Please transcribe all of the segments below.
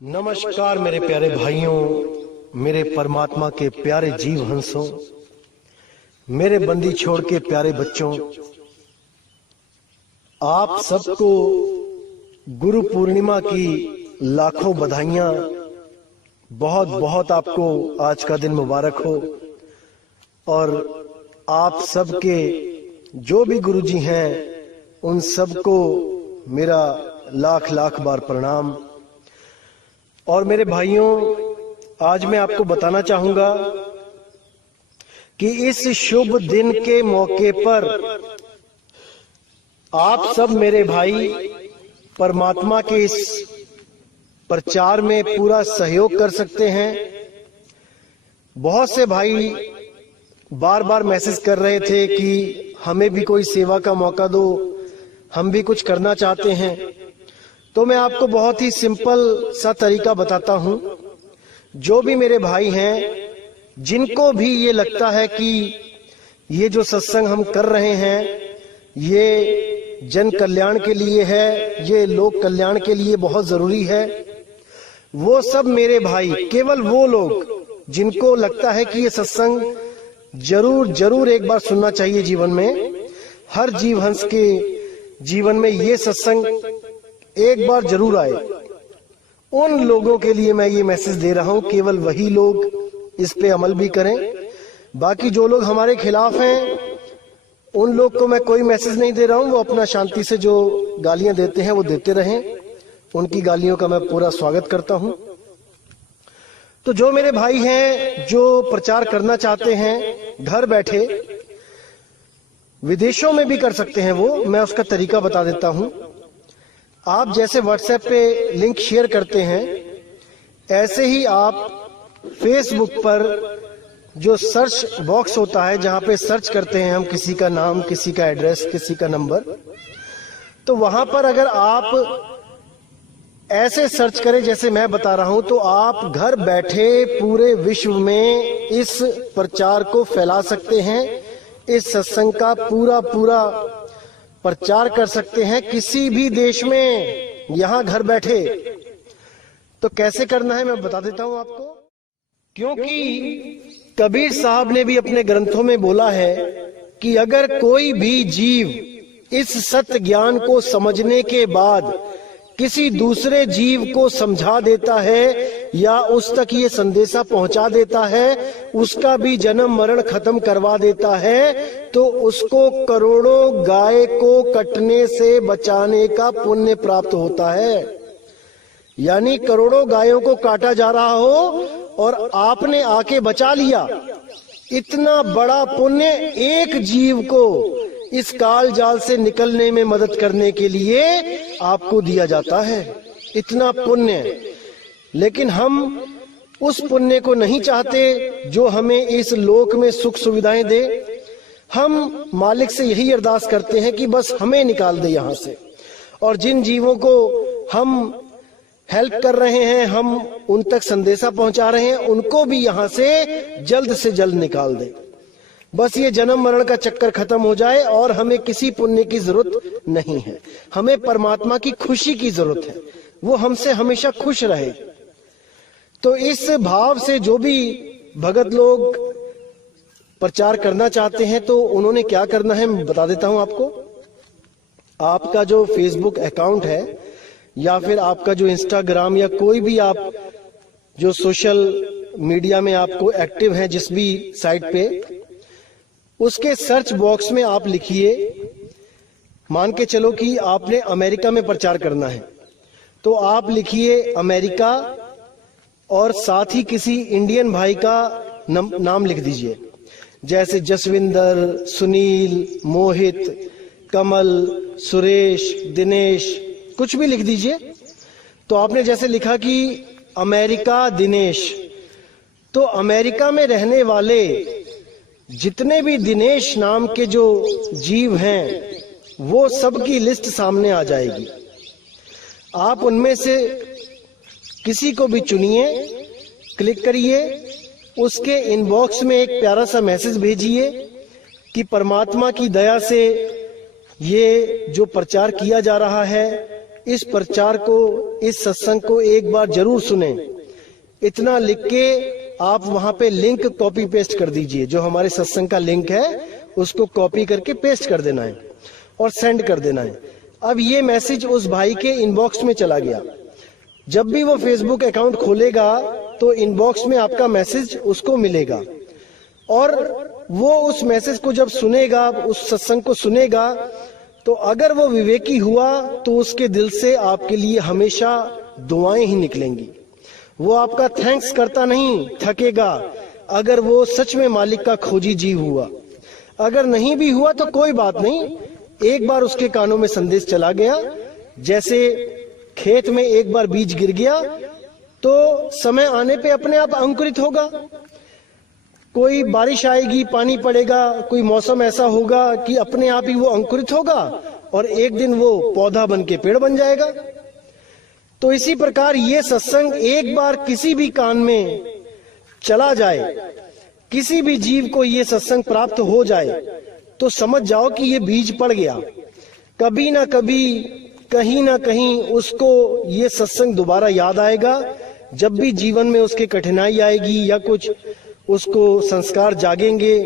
नमस्कार मेरे प्यारे भाइयों, मेरे परमात्मा के प्यारे जीव हंसों, मेरे बंदी छोड़ के प्यारे बच्चों, आप सबको गुरु पूर्णिमा की लाखों बधाइयां। बहुत बहुत आपको आज का दिन मुबारक हो। और आप सबके जो भी गुरुजी हैं उन सबको मेरा लाख लाख बार प्रणाम। और मेरे भाइयों, आज मैं आपको बताना चाहूंगा कि इस शुभ दिन के मौके पर आप सब मेरे भाई परमात्मा के इस प्रचार में पूरा सहयोग कर सकते हैं। बहुत से भाई बार बार मैसेज कर रहे थे कि हमें भी कोई सेवा का मौका दो, हम भी कुछ करना चाहते हैं। तो मैं आपको बहुत ही सिंपल सा तरीका बताता हूं। जो भी मेरे भाई हैं, जिनको भी ये लगता है कि ये जो सत्संग हम कर रहे हैं ये जन कल्याण के लिए है, ये लोक कल्याण के लिए बहुत जरूरी है, वो सब मेरे भाई, केवल वो लोग जिनको लगता है कि ये सत्संग जरूर जरूर एक बार सुनना चाहिए जीवन में, हर जीव हंस के जीवन में ये सत्संग एक बार जरूर आए, उन लोगों के लिए मैं ये मैसेज दे रहा हूं। केवल वही लोग इस पे अमल भी करें। बाकी जो लोग हमारे खिलाफ हैं उन लोग को मैं कोई मैसेज नहीं दे रहा हूं। वो अपना शांति से जो गालियां देते हैं वो देते रहें, उनकी गालियों का मैं पूरा स्वागत करता हूं। तो जो मेरे भाई हैं जो प्रचार करना चाहते हैं घर बैठे, विदेशों में भी कर सकते हैं वो, मैं उसका तरीका बता देता हूं। आप जैसे व्हाट्सएप पे लिंक शेयर करते हैं, ऐसे ही आप फेसबुक पर जो सर्च बॉक्स होता है जहां पे सर्च करते हैं हम किसी का नाम, किसी का एड्रेस, किसी का नंबर, तो वहां पर अगर आप ऐसे सर्च करें जैसे मैं बता रहा हूं, तो आप घर बैठे पूरे विश्व में इस प्रचार को फैला सकते हैं। इस सत्संग का पूरा पूरा प्रचार कर सकते हैं किसी भी देश में, यहां घर बैठे। तो कैसे करना है मैं बता देता हूं आपको। क्योंकि कबीर साहब ने भी अपने ग्रंथों में बोला है कि अगर कोई भी जीव इस सत्य ज्ञान को समझने के बाद किसी दूसरे जीव को समझा देता है या उस तक ये संदेशा पहुंचा देता है, उसका भी जन्म मरण खत्म करवा देता है, तो उसको करोड़ों गाय को कटने से बचाने का पुण्य प्राप्त होता है। यानी करोड़ों गायों को काटा जा रहा हो और आपने आके बचा लिया, इतना बड़ा पुण्य एक जीव को इस काल जाल से निकलने में मदद करने के लिए आपको दिया जाता है। इतना पुण्य। लेकिन हम उस पुण्य को नहीं चाहते जो हमें इस लोक में सुख सुविधाएं दे। हम मालिक से यही अरदास करते हैं कि बस हमें निकाल दे यहाँ से, और जिन जीवों को हम हेल्प कर रहे हैं, हम उन तक संदेशा पहुंचा रहे हैं, उनको भी यहाँ से जल्द निकाल दे। बस ये जन्म मरण का चक्कर खत्म हो जाए और हमें किसी पुण्य की जरूरत नहीं है। हमें परमात्मा की खुशी की जरूरत है, वो हमसे हमेशा खुश रहे। तो इस भाव से जो भी भगत लोग प्रचार करना चाहते हैं तो उन्होंने क्या करना है मैं बता देता हूं आपको। आपका जो फेसबुक अकाउंट है या फिर आपका जो इंस्टाग्राम या कोई भी आप जो सोशल मीडिया में आपको एक्टिव है जिस भी साइट पे, उसके सर्च बॉक्स में आप लिखिए, मान के चलो कि आपने अमेरिका में प्रचार करना है, तो आप लिखिए अमेरिका और साथ ही किसी इंडियन भाई का नाम लिख दीजिए, जैसे जसविंदर, सुनील, मोहित, कमल, सुरेश, दिनेश, कुछ भी लिख दीजिए। तो आपने जैसे लिखा कि अमेरिका दिनेश, तो अमेरिका में रहने वाले जितने भी दिनेश नाम के जो जीव हैं वो सब की लिस्ट सामने आ जाएगी। आप उनमें से किसी को भी चुनिए, क्लिक करिए, उसके इनबॉक्स में एक प्यारा सा मैसेज भेजिए कि परमात्मा की दया से ये जो प्रचार किया जा रहा है इस प्रचार को, इस सत्संग को एक बार जरूर सुने। इतना लिख के आप वहां पे लिंक कॉपी पेस्ट कर दीजिए, जो हमारे सत्संग का लिंक है उसको कॉपी करके पेस्ट कर देना है और सेंड कर देना है। अब ये मैसेज उस भाई के इनबॉक्स में चला गया। जब भी वो फेसबुक अकाउंट खोलेगा तो इनबॉक्स में आपका मैसेज उसको मिलेगा, और वो उस मैसेज को जब सुनेगा, उस सत्संग को सुनेगा, तो अगर वो विवेकी हुआ तो उसके दिल से आपके लिए हमेशा दुआएं ही निकलेंगी। वो आपका थैंक्स करता नहीं थकेगा, अगर वो सच में मालिक का खोजी जीव हुआ। अगर नहीं भी हुआ तो कोई बात नहीं, एक बार उसके कानों में संदेश चला गया, जैसे खेत में एक बार बीज गिर गया तो समय आने पे अपने आप अंकुरित होगा। कोई बारिश आएगी, पानी पड़ेगा, कोई मौसम ऐसा होगा कि अपने आप ही वो अंकुरित होगा और एक दिन वो पौधा बन के पेड़ बन जाएगा। तो इसी प्रकार ये सत्संग एक बार किसी भी कान में चला जाए, किसी भी जीव को ये सत्संग प्राप्त हो जाए, तो समझ जाओ कि ये बीज पड़ गया। कभी ना कभी, कहीं ना कहीं उसको ये सत्संग दोबारा याद आएगा। जब भी जीवन में उसके कठिनाई आएगी या कुछ उसको संस्कार जागेंगे,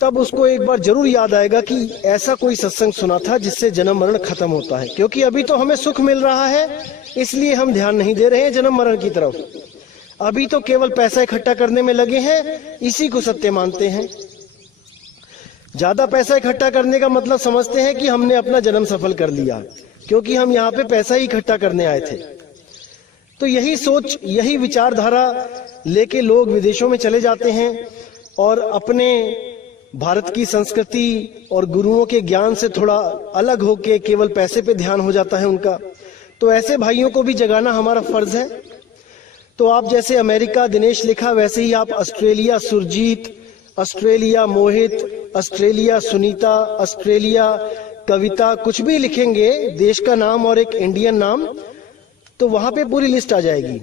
तब उसको एक बार जरूर याद आएगा कि ऐसा कोई सत्संग सुना था जिससे जन्म मरण खत्म होता है। क्योंकि अभी तो हमें सुख मिल रहा है, इसलिए हम ध्यान नहीं दे रहे हैं जन्म मरण की तरफ। अभी तो केवल पैसा इकट्ठा करने में लगे हैं, इसी को सत्य मानते हैं। ज्यादा पैसा इकट्ठा करने का मतलब समझते हैं कि हमने अपना जन्म सफल कर लिया, क्योंकि हम यहाँ पे पैसा ही इकट्ठा करने आए थे। तो यही सोच, यही विचारधारा लेके लोग विदेशों में चले जाते हैं और अपने भारत की संस्कृति और गुरुओं के ज्ञान से थोड़ा अलग होके केवल पैसे पे ध्यान हो जाता है उनका। तो ऐसे भाइयों को भी जगाना हमारा फर्ज है। तो आप जैसे अमेरिका दिनेश लिखा, वैसे ही आप ऑस्ट्रेलिया सुरजीत, ऑस्ट्रेलिया मोहित, ऑस्ट्रेलिया सुनीता, ऑस्ट्रेलिया कविता, कुछ भी लिखेंगे, देश का नाम और एक इंडियन नाम, तो वहां पे पूरी लिस्ट आ जाएगी।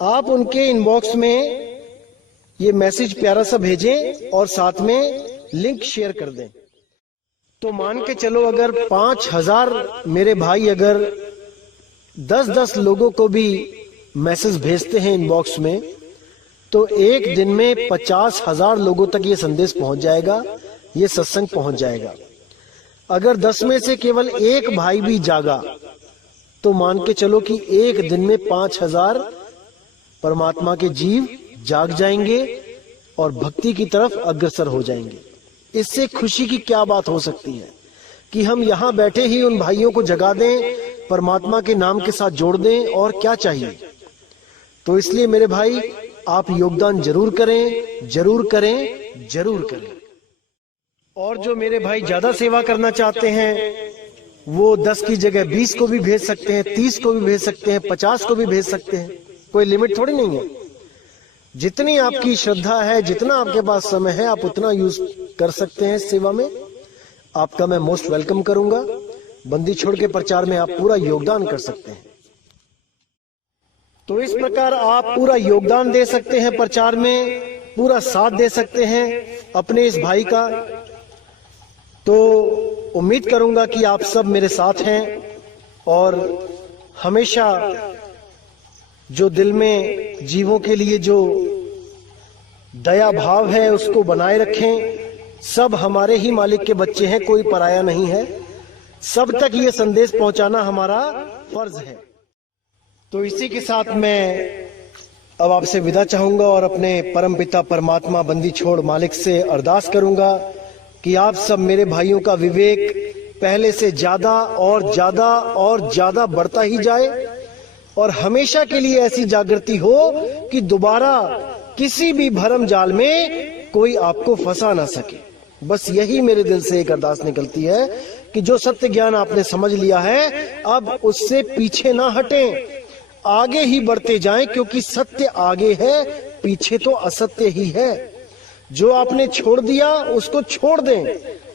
आप उनके इनबॉक्स में ये मैसेज प्यारा सा भेजें और साथ में लिंक शेयर कर दें। तो मान के चलो, अगर 5000 मेरे भाई अगर 10-10 लोगों को भी मैसेज भेजते हैं इनबॉक्स में, तो एक दिन में 50,000 लोगों तक ये संदेश पहुंच जाएगा, ये सत्संग पहुंच जाएगा। अगर 10 में से केवल एक भाई भी जागा तो मान के चलो कि एक दिन में 5000 परमात्मा के जीव जाग जाएंगे और भक्ति की तरफ अग्रसर हो जाएंगे। इससे खुशी की क्या बात हो सकती है कि हम यहाँ बैठे ही उन भाइयों को जगा दें, परमात्मा के नाम के साथ जोड़ दें, और क्या चाहिए। तो इसलिए मेरे भाई, आप योगदान जरूर करें, जरूर करें, जरूर करें। और जो मेरे भाई ज्यादा सेवा करना चाहते हैं, वो 10 की जगह 20 को भी भेज सकते हैं, 30 को भी भेज सकते हैं, 50 को भी भेज सकते हैं। कोई लिमिट थोड़ी नहीं है। जितनी आपकी श्रद्धा है, जितना आपके पास समय है, आप उतना यूज कर सकते हैं सेवा में। आपका मैं मोस्ट वेलकम करूंगा। बंदी छोड़ के प्रचार में आप पूरा योगदान कर सकते हैं। तो इस प्रकार आप पूरा योगदान दे सकते हैं प्रचार में, पूरा साथ दे सकते हैं अपने इस भाई का। तो उम्मीद करूंगा कि आप सब मेरे साथ हैं और हमेशा जो दिल में जीवों के लिए जो दया भाव है उसको बनाए रखें। सब हमारे ही मालिक के बच्चे हैं, कोई पराया नहीं है। सब तक ये संदेश पहुंचाना हमारा फर्ज है। तो इसी के साथ मैं अब आपसे विदा चाहूंगा और अपने परमपिता परमात्मा बंदी छोड़ मालिक से अरदास करूंगा कि आप सब मेरे भाइयों का विवेक पहले से ज्यादा और ज्यादा और ज्यादा बढ़ता ही जाए और हमेशा के लिए ऐसी जागृति हो कि दोबारा किसी भी भरम जाल में कोई आपको फंसा ना सके। बस यही मेरे दिल से एक अरदास निकलती है कि जो सत्य ज्ञान आपने समझ लिया है, अब उससे पीछे ना हटें, आगे ही बढ़ते जाएं, क्योंकि सत्य आगे है, पीछे तो असत्य ही है। जो आपने छोड़ दिया उसको छोड़ दें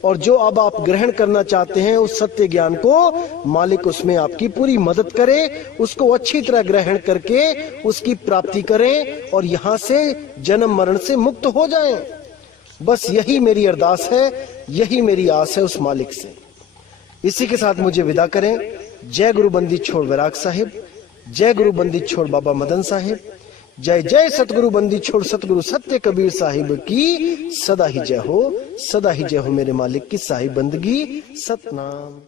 और जो अब आप ग्रहण करना चाहते हैं उस सत्य ज्ञान को मालिक उसमें आपकी पूरी मदद करे, उसको अच्छी तरह ग्रहण करके उसकी प्राप्ति करें और यहाँ से जन्म मरण से मुक्त हो जाएं। बस यही मेरी अरदास है, यही मेरी आस है उस मालिक से। इसी के साथ मुझे विदा करें। जय गुरु बंदी छोड़ वैराग साहिब, जय गुरु बंदी छोड़ बाबा मदन साहिब, जय जय सतगुरु बंदी छोड़ सतगुरु सत्य कबीर साहिब की सदा ही जय हो, सदा ही जय हो मेरे मालिक की साहिब बंदगी। सतनाम।